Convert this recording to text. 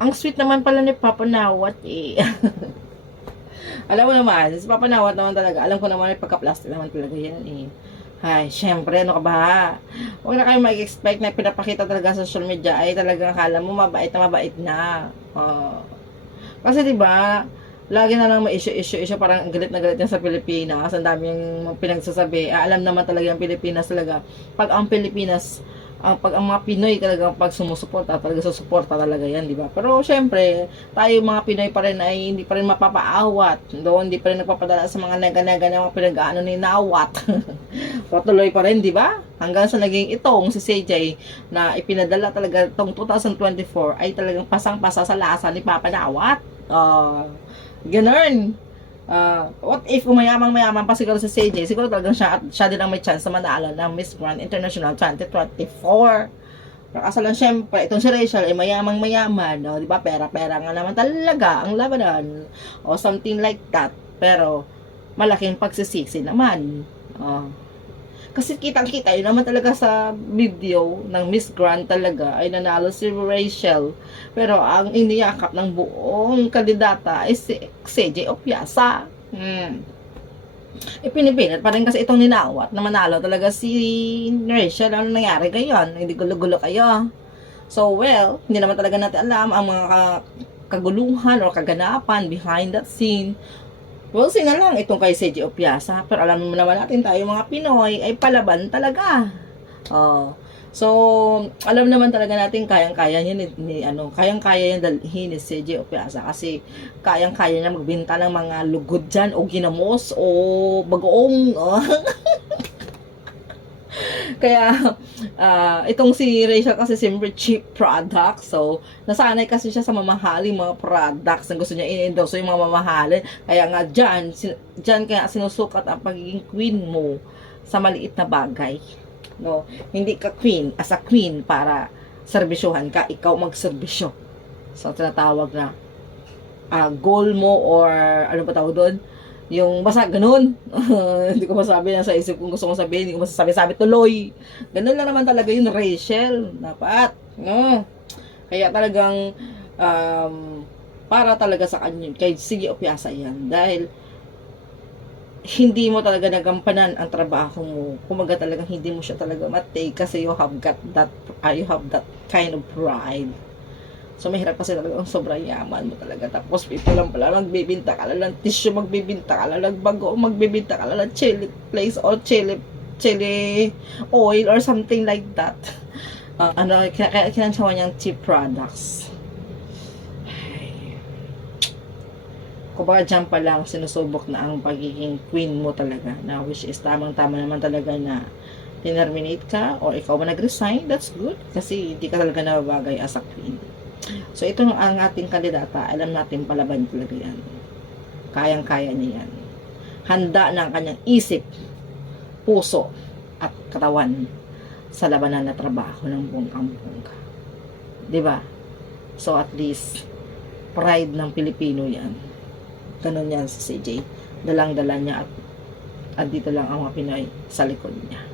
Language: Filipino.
Ang sweet naman pala ni Papa Nawat eh. Alam mo naman, si Papa Nawat naman talaga. Alam ko naman may pagka-plastic naman talaga yan eh. Ay, syempre, ano ka ba? Huwag na kayo mag-expect na pinapakita talaga sa social media ay talagang akala mo mabait na mabait na. Kasi 'di ba, lagi na lang ma-issue, parang galit na galit yan sa Pilipinas. Ang daming pinagsasabi. Alam naman talaga ang Pilipinas talaga. Pag ang Pilipinas, pag ang mga Pinoy talaga pag sumusuporta, talaga susuporta talaga yan, di ba? Pero syempre, tayo mga Pinoy pa rin ay hindi pa rin mapapaawat. Doon, hindi pa rin nagpapadala sa mga nega-nega na mga pinag-ano ni Nawat. Patuloy pa rin, di ba? Hanggang sa naging itong si CJ na ipinadala talaga itong 2024 ay talagang pasang-pasa sa lasa ni Papa Nawat. Ganun. What if mayaman pa siguro si CJ, siguro talagang siya din ang may chance na manalo ng Miss Grand International 2024. Pero kaso lang syempre, itong si Rachel ay mayaman, no? Di ba? Pera-pera nga naman talaga ang labanan. O something like that. Pero, malaking pagsisisi naman. Kasi kitang-kita, yun naman talaga sa video ng Miss Grand talaga ay nanalo si Rachel. Pero ang iniyakap ng buong kandidata ay si CJ Opiasa. Ipinipilit pa rin kasi itong ninawat na manalo talaga si Rachel. Ano nangyari ngayon? Hindi gulo-gulo kayo. So, well, hindi naman talaga natin alam ang mga kaguluhan o kaganapan behind that scene. Well, na lang itong kay CJ Opiasa. Pero alam mo naman natin tayo mga Pinoy ay palaban talaga. So, alam naman talaga natin kayang-kaya niya kayang-kaya niya dalhin ni CJ Opiasa kasi kayang-kaya niya magbenta ng mga lugod dyan o ginamos o bagoong. Kaya, itong si Rachel kasi siyempre cheap product. So, nasanay kasi siya sa mamahaling mga products na gusto niya i-endorse. So, yung mga mamahalin. Kaya nga dyan kaya sinusukat ang pagiging queen mo sa maliit na bagay. No? Hindi ka queen as a queen para serbisyuhan ka. Ikaw magserbisyo. So, tinatawag na goal mo or ano ba tawag doon? Yung basta ganun. Hindi ko masabi na sa isip kung gusto kong sabihin. Hindi ko masasabi tuloy. Ganun lang naman talaga yung Rachel. Dapat. No? Kaya talagang para talaga sa kanya kay sige Opiasa yan. Dahil hindi mo talaga nagampanan ang trabaho mo. Kumaga talagang hindi mo siya talaga matake kasi you have that kind of pride. So, mahirap kasi talaga ang sobrang yaman mo talaga. Tapos, people lang pala, magbibinta ka lang ng tissue, magbibinta ka lang ng bago, magbibinta ka lang ng chili place or chili oil or something like that. Kaya kinansawa niyang cheap products. Kumbaga dyan pa lang, sinusubok na ang pagiging queen mo talaga. Na which is tamang-tama naman talaga na tinerminate ka or ikaw ba nag-resign, that's good. Kasi hindi ka talaga nababagay as a queen. So, ito ang ating kandidata. Alam natin palaban talaga yan. Kayang-kaya niya yan. Handa ng kanyang isip, puso, at katawan sa labanan na trabaho ng bonggang-bongga. Diba? So, at least, pride ng Pilipino yan. Ganun yan si CJ. Dalang-dala niya at dito lang ang mga Pinoy sa likod niya.